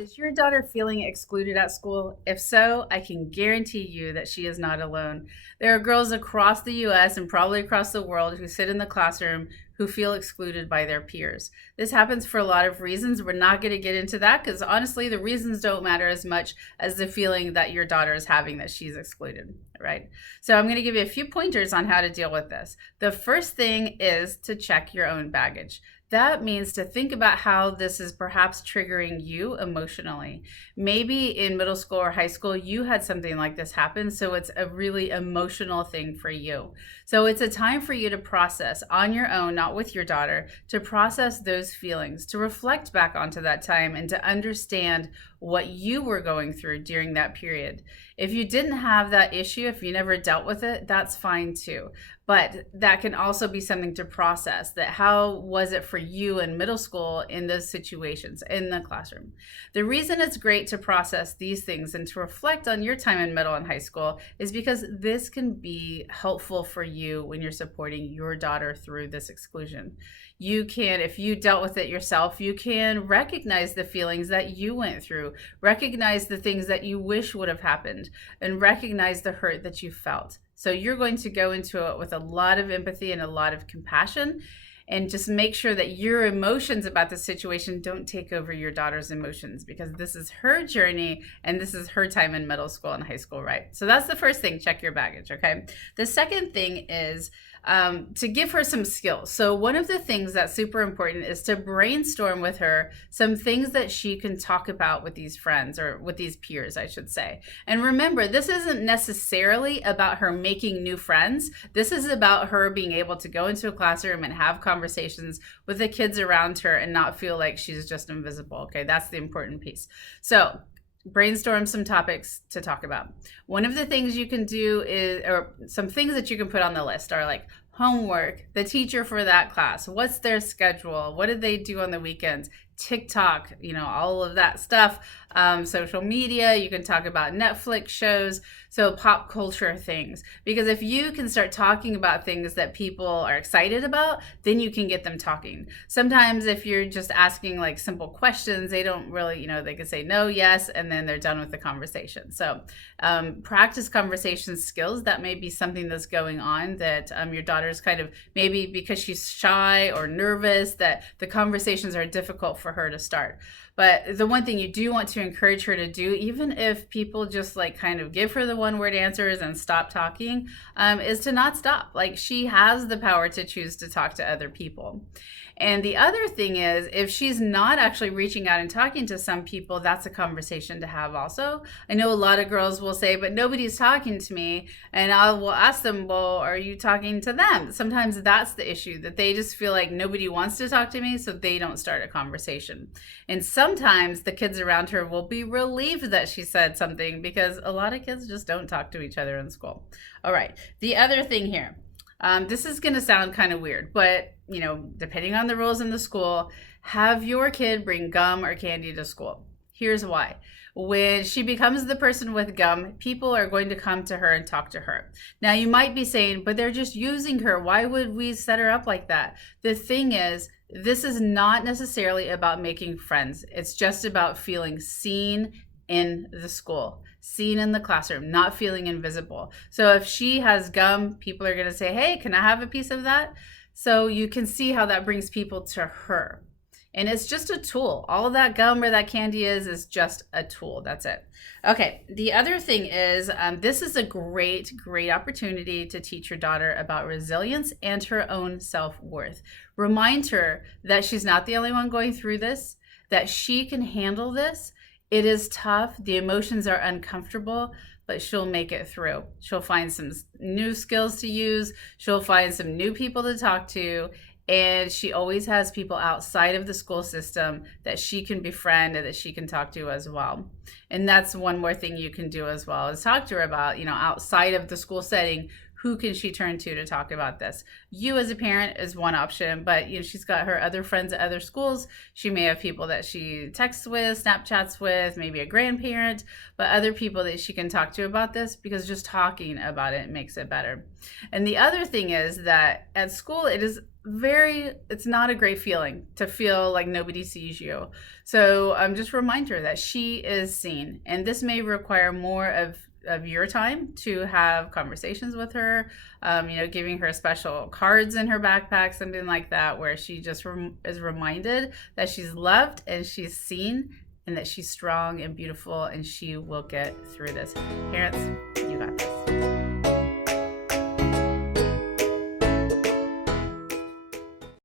Is your daughter feeling excluded at school? If so, I can guarantee you that she is not alone. There are girls across the US and probably across the world who sit in the classroom who feel excluded by their peers. This happens for a lot of reasons. We're not going to get into that because honestly, the reasons don't matter as much as the feeling that your daughter is having that she's excluded, right? So I'm going to give you a few pointers on how to deal with this. The first thing is to check your own baggage. That means to think about how this is perhaps triggering you emotionally. Maybe in middle school or high school, you had something like this happen, so it's a really emotional thing for you. So it's a time for you to process on your own, not with your daughter, to process those feelings, to reflect back onto that time and to understand what you were going through during that period. If you didn't have that issue, if you never dealt with it, that's fine too. But that can also be something to process, that how was it for you in middle school in those situations in the classroom. The reason it's great to process these things and to reflect on your time in middle and high school is because this can be helpful for you when you're supporting your daughter through this exclusion. You can, if you dealt with it yourself, you can recognize the feelings that you went through, recognize the things that you wish would have happened, and recognize the hurt that you felt. So you're going to go into it with a lot of empathy and a lot of compassion, and just make sure that your emotions about the situation don't take over your daughter's emotions, because this is her journey and this is her time in middle school and high school, right? So that's the first thing, check your baggage, okay? The second thing is to give her some skills. So one of the things that's super important is to brainstorm with her some things that she can talk about with these friends, or with these peers, I should say. And remember, this isn't necessarily about her making new friends. This is about her being able to go into a classroom and have conversations with the kids around her and not feel like she's just invisible. Okay, that's the important piece. So brainstorm some topics to talk about. One of the things you can do is, or some things that you can put on the list are like homework, the teacher for that class, what's their schedule, what did they do on the weekends, TikTok, all of that stuff, social media. You can talk about Netflix shows, so pop culture things. Because if you can start talking about things that people are excited about, then you can get them talking. Sometimes if you're just asking like simple questions, they don't really, they can say no, yes, and then they're done with the conversation. So practice conversation skills. That may be something that's going on that your daughter's kind of, maybe because she's shy or nervous, that the conversations are difficult for her to start. But the one thing you do want to encourage her to do, even if people just like kind of give her the one word answers and stop talking, is to not stop. Like, she has the power to choose to talk to other people. And the other thing is, if she's not actually reaching out and talking to some people, that's a conversation to have also. I know a lot of girls will say, but nobody's talking to me. And I will ask them, well, are you talking to them? Sometimes that's the issue, that they just feel like nobody wants to talk to me, so they don't start a conversation. And sometimes the kids around her will be relieved that she said something, because a lot of kids just don't talk to each other in school. All right, the other thing here. This is going to sound kind of weird, but depending on the rules in the school, have your kid bring gum or candy to school. Here's why. When she becomes the person with gum, people are going to come to her and talk to her. Now, you might be saying, but they're just using her. Why would we set her up like that? The thing is, this is not necessarily about making friends. It's just about feeling seen in the school, seen in the classroom, not feeling invisible. So if she has gum, people are going to say, hey, can I have a piece of that? So you can see how that brings people to her. And it's just a tool. All of that gum or that candy is just a tool. That's it. Okay, the other thing is, this is a great opportunity to teach your daughter about resilience and her own self-worth. Remind her that she's not the only one going through this, that she can handle this. It is tough. The emotions are uncomfortable, but she'll make it through. She'll find some new skills to use. She'll find some new people to talk to. And she always has people outside of the school system that she can befriend and that she can talk to as well. And that's one more thing you can do as well, is talk to her about, outside of the school setting, who can she turn to talk about this? You as a parent is one option, but she's got her other friends at other schools. She may have people that she texts with, Snapchats with, maybe a grandparent, but other people that she can talk to about this, because just talking about it makes it better. And the other thing is that at school, it is it's not a great feeling to feel like nobody sees you. So just remind her that she is seen, and this may require more of your time to have conversations with her. Giving her special cards in her backpack, something like that, where she just is reminded that she's loved and she's seen, and that she's strong and beautiful, and she will get through this. Parents, you got this.